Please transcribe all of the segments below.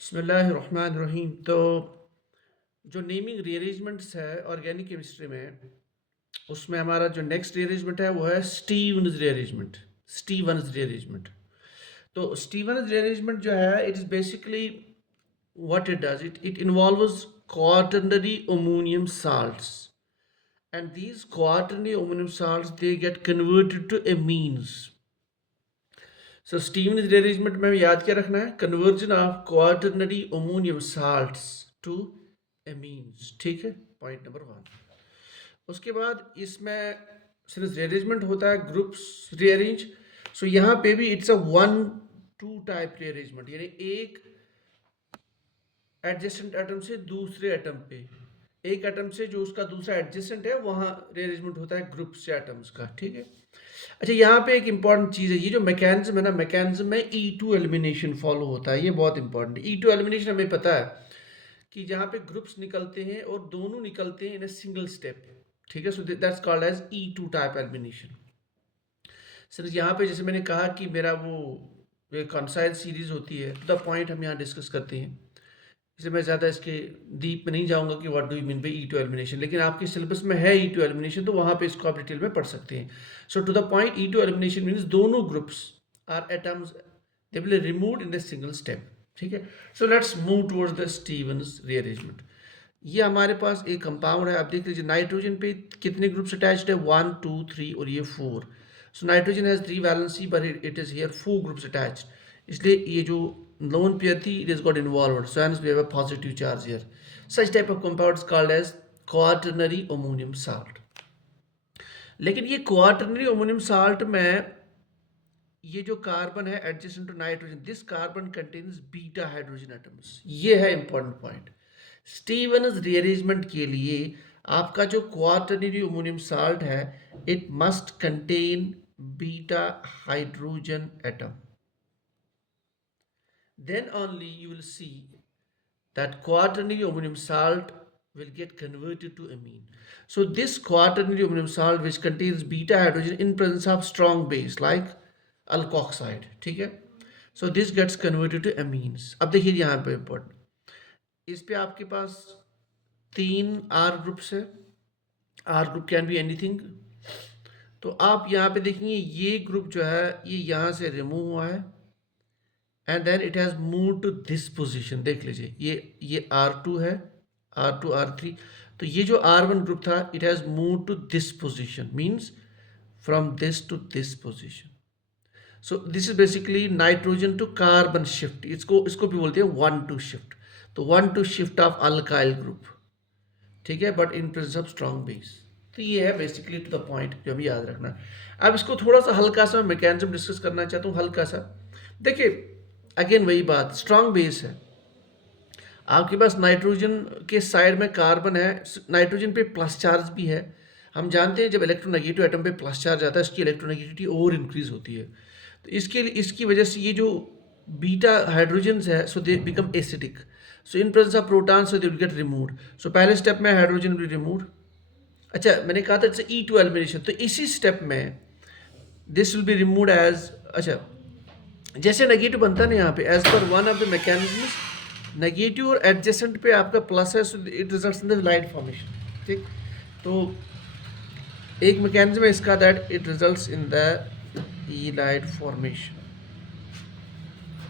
बिस्मिल्लाहिर्रहमानिर्रहीम। तो जो नेमिंग रीअरेंजमेंट्स है ऑर्गेनिक केमिस्ट्री में, उसमें हमारा जो नेक्स्ट रीअरेंजमेंट है वो है स्टीवन्स रीअरेंजमेंट। Stevens rearrangement. तो स्टीवन्स रीअरेंजमेंट जो है, it is basically what it does, it involves quaternary ammonium salts, and these quaternary ammonium salts they get converted to amines. So Stevens rearrangement में याद क्या रखना है? Conversion of quaternary ammonium salts to amines। ठीक है, point number 1। उसके बाद इसमें सिंस rearrangement होता है ग्रुप्स rearrange, सो यहाँ पे भी इट्स अ 1-2 टाइप rearrangement, यानी एक एडजेसेंट एटम से दूसरे एटम पे, एक एटम से जो उसका दूसरा एडजेसेंट है वहाँ rearrangement होता है ग्रुप से एटम्स का। ठीक है। अच्छा, यहाँ पे एक इंपॉर्टेंट चीज़ है, ये जो मैकेनिज्म है ना, मैकेनिज्म में E2 एलिमिनेशन फॉलो होता है। ये बहुत इंपॉर्टेंट है। E2 एलिमिनेशन हमें पता है कि जहाँ पे ग्रुप्स निकलते हैं और दोनों निकलते हैं इन अ सिंगल स्टेप। ठीक है, so that's called as E2 type elimination. Sir यहाँ पे जैसे मैंने कहा कि मेरा वो कॉन्साइड सीरीज होती है, द पॉइंट हम यहाँ डिस्कस करते हैं, इसलिए मैं ज़्यादा इसके डीप में नहीं जाऊंगा कि what do you mean by E2 elimination, लेकिन आपके सिलेबस में है E2 एलिमिनेशन, तो वहाँ पे इसको आप डिटेल में पढ़ सकते हैं। So to the point, E2 elimination means दोनों groups are atoms, they will removed in the single step. ठीक है। So let's move towards the Stevens rearrangement. ये हमारे पास एक कंपाउंड है। आप देख लीजिए नाइट्रोजन पे कितने ग्रुप्स अटैच्ड है, 1 2 3 और ये 4। So nitrogen has 3 valency but it is here 4 groups attached, इसलिए ये जो lone pair थी it is got involved, so hence we have a positive charge here. Such type of compound is called as quaternary ammonium salt. लेकिन ये quaternary ammonium salt में ये जो carbon है adjacent to nitrogen, this carbon contains beta hydrogen atoms. ये है important point. Stevens rearrangement के लिए आपका जो क्वाटरनरी अमोनियम साल्ट है, it must contain beta hydrogen atom, then only you will see that quaternary ammonium salt will get converted to amine. So this quaternary ammonium salt which contains beta hydrogen in presence of strong base like alkoxide, ठीक है, so this gets converted to amines. अब देखिए यहाँ पे important, इस पे आपके पास 3 R groups है। R group can be anything. तो आप यहाँ पे देखेंगे ये ग्रुप जो है ये यहाँ से रिमूव हुआ है and then it has move to this position. देख लीजिए ये R2 है, R2 R3। तो ये जो R1 ग्रुप था it has move to this position, means from this to this position. So this is basically nitrogen to carbon shift, इसको भी बोलते हैं 1-2 शिफ्ट। तो 1-2 शिफ्ट ऑफ अल्काइल ग्रुप, ठीक है, but in presence of strong base. तो ये है बेसिकली टू द पॉइंट जो हमें याद रखना है। अब इसको थोड़ा सा हल्का सा मैकेनिज्म डिस्कस करना चाहता हूँ, हल्का सा। देखिए अगेन वही बात, स्ट्रॉन्ग बेस है, आपके पास नाइट्रोजन के साइड में कार्बन है, नाइट्रोजन पे प्लस चार्ज भी है। हम जानते हैं जब इलेक्ट्रोनेगेटिव एटम पे प्लस चार्ज आता है इसकी इलेक्ट्रोनेगेटिविटी और इंक्रीज होती है। तो इसकी वजह से ये जो बीटा हाइड्रोजन है so they become acidic, so in presence of proton so they will get removed. So पहले स्टेप में हाइड्रोजन विल रिमूव्ड। अच्छा, मैंने कहा था इट्स E2 एलिमिनेशन, तो इसी स्टेप में this will be removed as, अच्छा जैसे नेगेटिव बनता है ना यहाँ पे, एज पर one of the mechanisms, negative और एडजेसेंट पे आपका प्लस है, so it results in the ylide formation. ठीक, तो एक मैकेनिज्म है इसका that it results in the ylide formation.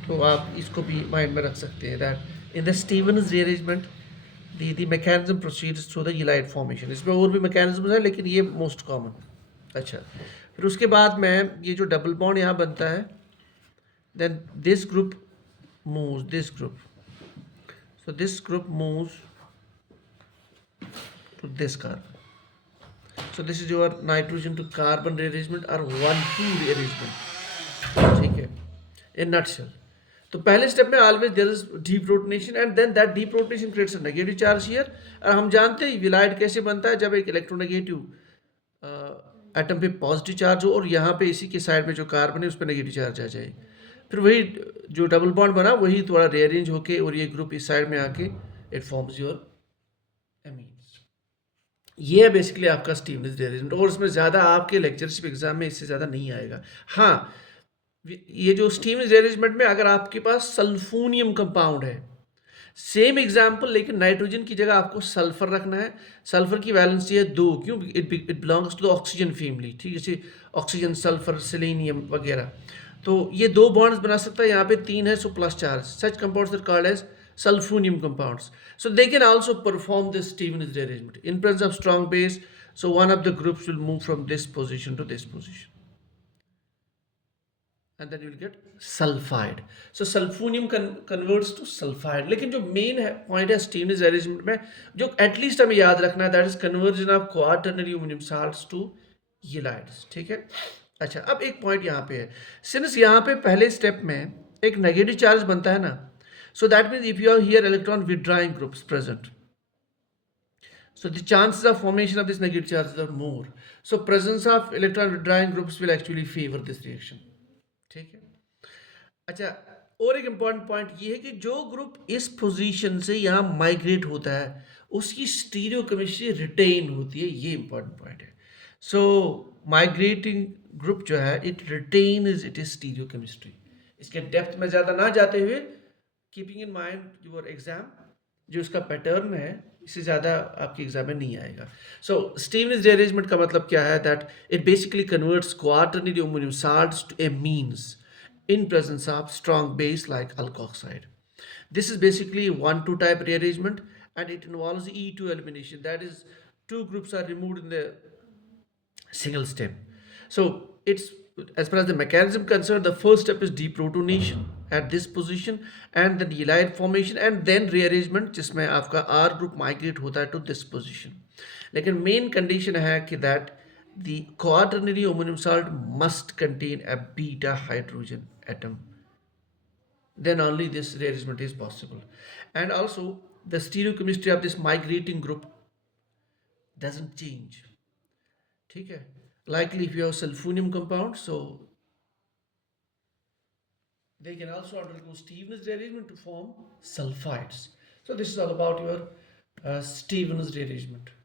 तो आप इसको भी माइंड में रख सकते हैं that in the Stevens rearrangement the mechanism proceeds through the ylide formation. इसमें और भी मैकेनिज्म है लेकिन ये मोस्ट कॉमन। अच्छा, फिर उसके बाद में ये जो डबल बॉन्ड यहाँ बनता है, then this group moves this group, so this group moves to this carbon, so this is your nitrogen to carbon rearrangement or 1-2 rearrangement। ठीक है, in nutshell। तो पहले स्टेप में always there is deep protonation and then that deep protonation creates a negative charge here। और हम जानते हैं विलायट कैसे बनता है, जब एक इलेक्ट्रोनेगेटिव एटम पे पॉजिटिव चार्ज हो और यहाँ पे इसी के साइड में जो कार्बन है उस पर नेगेटिव चार्ज आ जाए, फिर वही जो डबल बॉन्ड बना वही थोड़ा रीअरेंज होके और ये ग्रुप इस साइड में आके इट फॉर्म्स योर एमीन्स। ये है बेसिकली आपका स्टीवंस रीअरेंजमेंट, और इसमें ज़्यादा आपके लेक्चरशिप एग्जाम में इससे ज़्यादा नहीं आएगा। हाँ, ये जो स्टीवंस रीअरेंजमेंट में अगर आपके पास सल्फोनियम कंपाउंड है, सेम एग्जाम्पल, लेकिन नाइट्रोजन की जगह आपको सल्फर रखना है। सल्फर की वैलेंसी है 2, क्यों? It belongs to the oxygen family, ठीक है, जैसे ऑक्सीजन, सल्फर, सेलेनियम वगैरह। तो ये 2 बॉन्ड्स बना सकता है, यहाँ पे 3 है, so plus charge. Such compounds are called as sulfonium compounds. So they can also perform this Stevens rearrangement in presence of strong base. So one of the groups will move from this position to this position, and then you will get sulfide. So sulfonium converts to sulfide. लेकिन जो main है point है Stevens arrangement में, जो at least हमें याद रखना है, that is conversion of quaternary ammonium salts to ylides, ठीक है। अच्छा, अब एक पॉइंट यहाँ पे है, सिंस यहाँ पे पहले स्टेप में एक नेगेटिव चार्ज बनता है ना, so that means if you have here electron withdrawing groups present, so the chances of formation of this negative charges are more. So presence of electron withdrawing groups will actually favor this reaction, ठीक है। अच्छा, और एक important point ये है कि जो group इस पोजीशन से यहाँ माइग्रेट होता है उसकी स्टीरियो केमिस्ट्री रिटेन होती है, ये इंपॉर्टेंट पॉइंट है। सो माइग्रेटिंग ग्रुप जो है it retain it is stereochemistry. इसके डेप्थ में ज़्यादा ना जाते हुए, keeping in mind your exam, जो इसका पैटर्न है इससे ज़्यादा आपके एग्जाम में नहीं आएगा। सो स्टीवन्स रीअरेंजमेंट का मतलब क्या है? That it basically converts quaternary ammonium salts to amines in presence of strong base like alkoxide. This is basically 1,2 type rearrangement, and it involves E2 elimination. That is, 2 groups are removed in the single step. So it's, as far as the mechanism concerned, the first step is deprotonation at this position, and then halide formation, and then rearrangement जिसमें आपका R group migrate होता है to this position. लेकिन main condition है कि that the quaternary ammonium salt must contain a beta hydrogen atom. Then only this rearrangement is possible. And also the stereochemistry of this migrating group doesn't change. ठीक है, likely if you have sulfonium compound, so they can also undergo Stevens rearrangement to form sulfides. So this is all about your Stevens rearrangement.